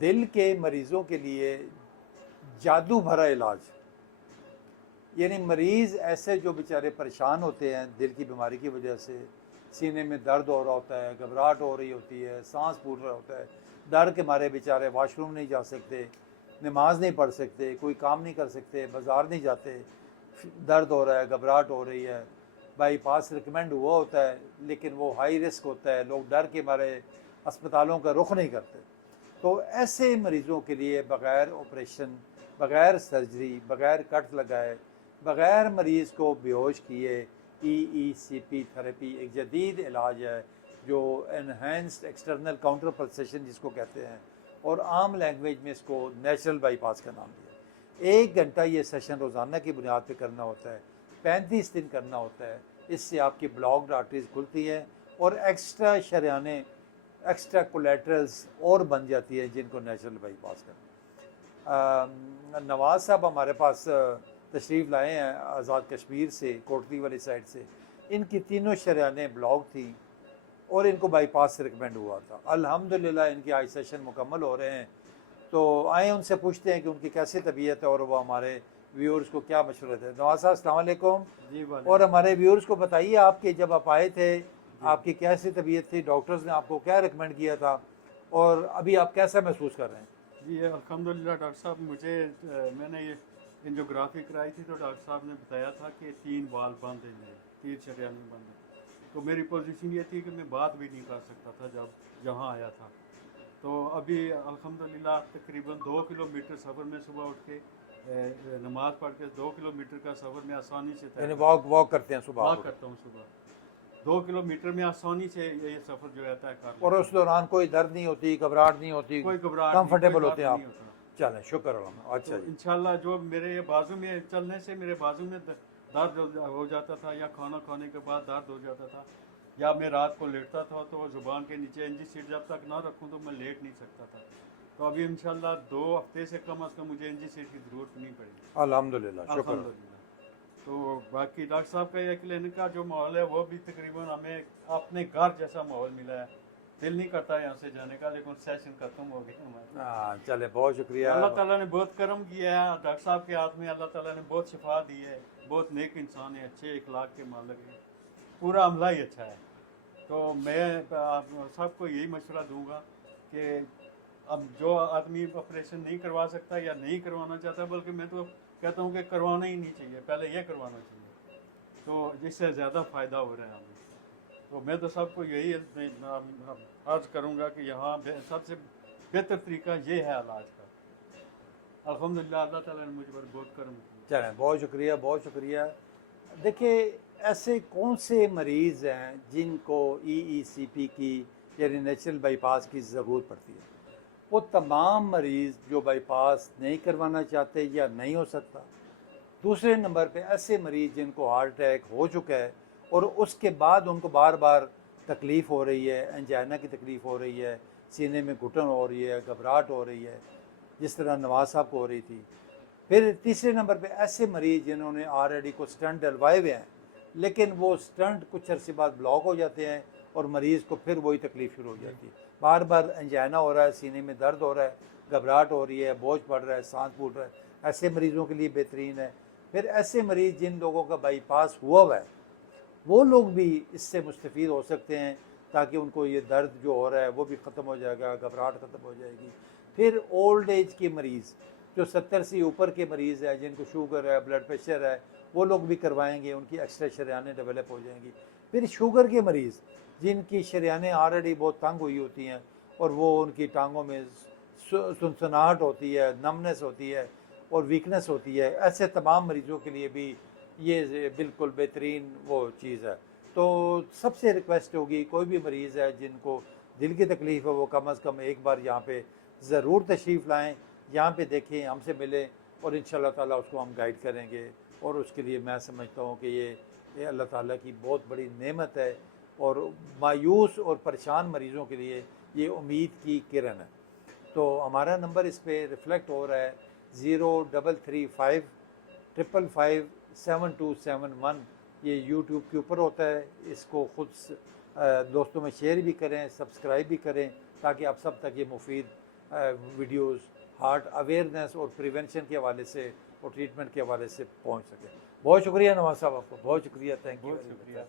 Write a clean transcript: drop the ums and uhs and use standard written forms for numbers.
दिल के मरीज़ों के लिए जादू भरा इलाज, यानी मरीज़ ऐसे जो बेचारे परेशान होते हैं दिल की बीमारी की वजह से, सीने में दर्द हो रहा होता है, घबराहट हो रही होती है, सांस फूल रहा होता है, डर के मारे बेचारे वाशरूम नहीं जा सकते, नमाज नहीं पढ़ सकते, कोई काम नहीं कर सकते, बाज़ार नहीं जाते, दर्द हो रहा है, घबराहट हो रही है, बाईपास रिकमेंड हुआ होता है लेकिन वो हाई रिस्क होता है, लोग डर के मारे अस्पतालों का रुख नहीं करते। तो ऐसे मरीज़ों के लिए बग़ैर ऑपरेशन, बग़ैर सर्जरी, बग़ैर कट लगाए, बग़ैर मरीज़ को बेहोश किए EECP थेरेपी एक जदीद इलाज है जो एनहेंस्ड एक्सटर्नल काउंटर पल्सेशन जिसको कहते हैं, और आम लैंग्वेज में इसको नेचुरल बाईपास का नाम दिया। 1 घंटा ये सेशन रोज़ाना की बुनियाद पर करना होता है, 35 दिन करना होता है। इससे आपकी ब्लॉक्ड आर्टरीज खुलती है और एक्स्ट्रा शरियाने, एक्स्ट्रा कोलेटरल्स और बन जाती है जिनको नेचुरल बाईपास करना। नवाज़ साहब हमारे पास तशरीफ़ लाए हैं आज़ाद कश्मीर से, कोटली वाली साइड से। इनकी तीनों शरियाने ब्लॉक थी और इनको बाईपास से रिकमेंड हुआ था। अल्हम्दुलिल्लाह इनके आज सेशन मुकम्मल हो रहे हैं, तो आए उनसे पूछते हैं कि उनकी कैसी तबीयत है और वो हमारे व्यूअर्स को क्या मशवरा दें। नवाज़ साहब अस्सलाम वालेकुम। जी और हमारे व्यूअर्स को बताइए आपके जब आप आए थे आपकी जी कैसी तबीयत थी, डॉक्टर्स ने आपको क्या रिकमेंड किया था और अभी आप कैसा महसूस कर रहे हैं? जी अल्हम्दुलिल्लाह डॉक्टर साहब, मुझे मैंने ये एंजियोग्राफी कराई थी तो डॉक्टर साहब ने बताया था कि 3 वाल्व बंद हैं, 3 शरियाने बंद हैं। तो मेरी पोजीशन ये थी कि मैं बात भी नहीं कर सकता था जब यहाँ आया था। तो अभी अल्हम्दुलिल्लाह तकरीबन 2 किलोमीटर सफ़र में सुबह उठ के नमाज़ पढ़ के 2 किलोमीटर का सफ़र में आसानी से यानी तय वॉक करते हैं सुबह वॉक आप? करता हूँ सुबह। 2 किलोमीटर में आसानी से ये सफ़र जो है तय कर और लेता उस हूँ। दौरान कोई दर्द नहीं होती, घबराहट नहीं होती, कोई घबराहट नहीं, कोई कंफर्टेबल होते दर्द हैं नहीं आप? होता। चलें, शुक्र अल्लाह। अच्छा तो जी। इंशाल्लाह जो मेरे ये बाजू में चलने से मेरे बाजू में दर्द हो जाता था, या खाना खाने के बाद दर्द हो जाता था, या मैं रात को लेटता था तो ज़ुबान के नीचे एनजी सीट जब तक ना रखूं तो मैं लेट नहीं सकता था। तो अभी इंशाल्लाह 2 हफ्ते से कम अज़ कम मुझे एनजी सीट की ज़रूरत नहीं पड़ेगी, अल्हम्दुलिल्लाह, शुक्र। अल्हम्दुलिल्लाह। तो बाकी डॉक्टर साहब का ये क्लिनिक का जो माहौल है वो भी तकरीबन हमें अपने घर जैसा माहौल मिला है। दिल नहीं करता यहाँ से जाने का, लेकिन सेशन खत्म हो गया हमारा। हाँ चले, बहुत शुक्रिया। अल्लाह ताला ने बहुत करम किया है, डॉक्टर साहब के हाथ में अल्लाह ताला ने बहुत शिफा दी है, बहुत नेक इंसान है, अच्छे इखलाक के मालिक है, पूरा अमला ही अच्छा है। तो मैं सबको यही मशवरा दूंगा कि अब जो आदमी ऑपरेशन नहीं करवा सकता या नहीं करवाना चाहता, बल्कि मैं तो कहता हूँ कि करवाना ही नहीं चाहिए, पहले ये करवाना चाहिए, तो जिससे ज़्यादा फ़ायदा हो रहा है हमें। तो मैं तो सबको यही अर्ज करूँगा कि यहाँ सबसे बेहतर तरीका ये है इलाज का। अल्हम्दुलिल्लाह अल्लाह ताला ने मुझ पर बहुत करम किया। चलें, बहुत शुक्रिया, बहुत शुक्रिया। देखिए, ऐसे कौन से मरीज़ हैं जिनको EECP की यानी नेचुरल बाईपास की ज़रूरत पड़ती है? वो तमाम मरीज़ जो बाईपास नहीं करवाना चाहते या नहीं हो सकता। दूसरे नंबर पे ऐसे मरीज़ जिनको हार्ट अटैक हो चुका है और उसके बाद उनको बार बार तकलीफ़ हो रही है, एंजाइना की तकलीफ़ हो रही है, सीने में घुटन हो रही है, घबराहट हो रही है, जिस तरह नवाज़ साहब को हो रही थी। फिर तीसरे नंबर पे ऐसे मरीज़ जिन्होंने ऑलरेडी को स्टंट डलवाए हुए हैं, लेकिन वो स्टंट कुछ अरसे बाद ब्लॉक हो जाते हैं और मरीज़ को फिर वही तकलीफ़ शुरू हो जाती है। बार बार एंजाइना हो रहा है, सीने में दर्द हो रहा है, घबराहट हो रही है, बोझ पड़ रहा है, सांस फूल रहा है, ऐसे मरीज़ों के लिए बेहतरीन है। फिर ऐसे मरीज़ जिन लोगों का बाईपास हुआ है, वो लोग भी इससे मुस्तफ़ीद हो सकते हैं, ताकि उनको ये दर्द जो हो रहा है वो भी ख़त्म हो जाएगा, घबराहट ख़त्म हो जाएगी। फिर ओल्ड एज के मरीज़ जो 70 से ऊपर के मरीज़ हैं, जिनको शुगर है, ब्लड प्रेशर है, वो लोग भी करवाएंगे, उनकी एक्स्ट्रा शरियानें डेवलप हो जाएंगी। फिर शुगर के मरीज़ जिनकी शरियानें ऑलरेडी बहुत तंग हुई होती हैं और वो उनकी टांगों में सुनसनाहट होती है, नमनेस होती है और वीकनेस होती है, ऐसे तमाम मरीज़ों के लिए भी ये बिल्कुल बेहतरीन वो चीज़ है। तो सबसे रिक्वेस्ट होगी, कोई भी मरीज़ है जिनको दिल की तकलीफ़ है, वो कम अज़ कम एक बार यहाँ पे ज़रूर तशरीफ़ लाएँ, यहाँ पे देखें, हमसे मिलें और इंशाअल्लाह ताला उसको हम गाइड करेंगे। और उसके लिए मैं समझता हूँ कि ये अल्लाह ताला की बहुत बड़ी नेमत है और मायूस और परेशान मरीज़ों के लिए ये उम्मीद की किरण है। तो हमारा नंबर इस पे रिफ़्लेक्ट हो रहा है 0335557271। ये यूट्यूब के ऊपर होता है, इसको ख़ुद दोस्तों में शेयर भी करें, सब्सक्राइब भी करें, ताकि आप सब तक ये मुफीद वीडियोस हार्ट अवेयरनेस और प्रिवेंशन के हवाले से और ट्रीटमेंट के हवाले से पहुंच सके। बहुत शुक्रिया नवाज साहब, आपको बहुत शुक्रिया, थैंक यू। बहुत शुक्रिया।